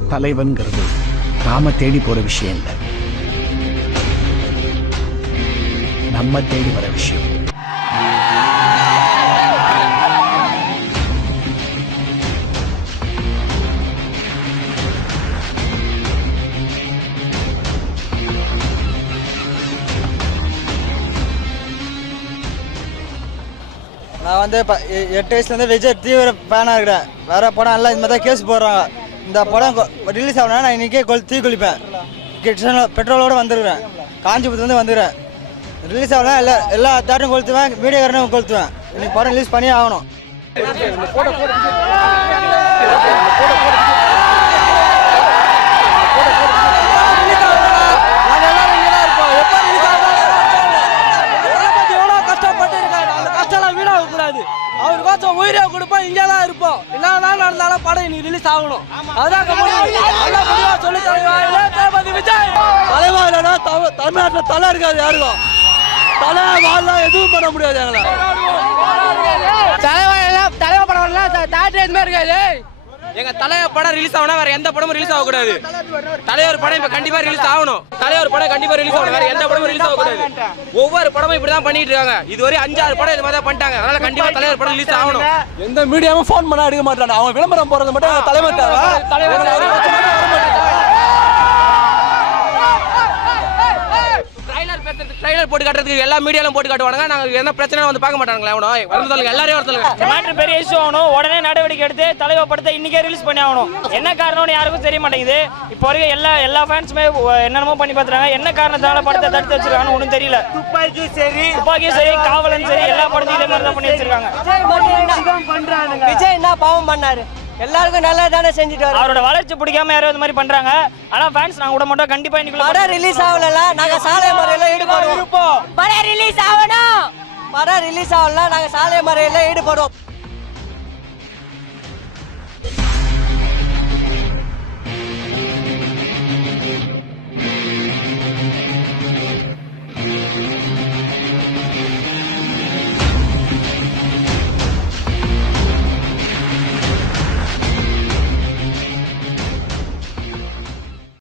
தலைவன்கிறது நாம தேடி போற விஷயம் இல்லை, நம்ம தேடி வர விஷயம். நான் வந்து 8 வயசுலேருந்து விஜய் தீவிர ஃபேனாக இருக்கிறேன். வேறு படம் எல்லாம் இது மாதிரி தான் கேஸ் போடுறாங்க. இந்த படம் ரிலீஸ் ஆகணும்னா நான் இன்றைக்கே தீ குளிப்பேன். பெட்ரோலோடு வந்துருக்கிறேன். காஞ்சிபுரத்துலேருந்து வந்துடுறேன். ரிலீஸ் ஆகலாம் எல்லா தேட்டரும் கொளுத்துவேன், மீடியாக்காரனும் கொளுத்துவேன். இன்னைக்கு படம் ரிலீஸ் பண்ணியே ஆகணும். அவருக்காச்சும் உயிரை கொடுப்போம், இங்கே தான் இருப்போம். என்ன நடந்தாலும் படம் இன்னைக்கு ரிலீஸ் ஆகணும். அதான் சொல்லி தளபதி விஜய் தலைவா இல்லைன்னா தமிழ்நாட்டில் தலை இருக்காது. யாருக்கும் தலை வாழலாம் எதுவும் பண்ண முடியாது. எங்களை தலைவா படம் தேட்டர் எதுவுமே இருக்காது. எங்க தலைவர் படம் ரிலீஸ் ஆகணும், வேற எந்த படமும் ரிலீஸ் ஆகக்கூடாது. தலைவர் படம் இப்ப கண்டிப்பா ரிலீஸ் ஆகணும். தலைவர் படம் கண்டிப்பா ரிலீஸ் ஆகணும், வேற எந்த படமும் ரிலீஸ் ஆகக்கூடாது. ஒவ்வொரு படமும் இப்படிதான் பண்ணிட்டு இருக்காங்க. இதுவரை 5-6 படம் இது மாதிரி தான் பண்ணிட்டாங்க. அதனால கண்டிப்பா தலைவர் படம் ரிலீஸ் ஆகணும். எந்த மீடியாவும் போன் பண்ண எடுக்க மாட்டாங்க. அவங்க விளம்பரம் போறது மட்டும் தலைவர் ட்ரைலர் போட்டு காட்டுறதுக்கு எல்லா மீடியாலும் போட்டு காட்டுவாங்க. நாங்க என்ன பிரச்சனை வந்து பார்க்க மாட்டாங்களா? எவனோ எல்லாரையும் ஒருத்தர் மேட்டர் பெரிய இஷ்யூ ஆகணும், உடனே நடவடிக்கை எடுத்து தலைவர் படத்தை இன்னைக்கே ரிலீஸ் பண்ணி ஆகணும். என்ன காரணம்னு யாருக்கும் தெரிய மாட்டேங்குது. இப்போ வரைக்கும் எல்லா ஃபேன்ஸுமே என்னென்னமோ பண்ணி பார்த்துறாங்க. என்ன காரணத்தால படத்தை தடுத்து வச்சிருக்காங்கன்னு ஒன்றும் தெரியல. துப்பாக்கியும் சரி காவலும் சரி எல்லா படத்தையும் இதே மாதிரி தான் பண்ணி வச்சிருக்காங்க. விஜய் என்ன பாவம் பண்ணாரு? எல்லாருக்கும் நல்லா தானே செஞ்சுட்டு வர. அவரோட வளர்ச்சி பிடிக்காம யாரும் இது மாதிரி பண்றாங்க. ஆனா ஃபேன்ஸ் நாங்க விட மாட்டோம். கண்டிப்பா இன்னைக்கு படம் ரிலீஸ் ஆகல, நாங்க சாலை மறியல்ல ஈடுபடுவோம். படம் ரிலீஸ் ஆகணும். படம் ரிலீஸ் ஆகல, நாங்க சாலை மறியல்ல ஈடுபடுவோம்.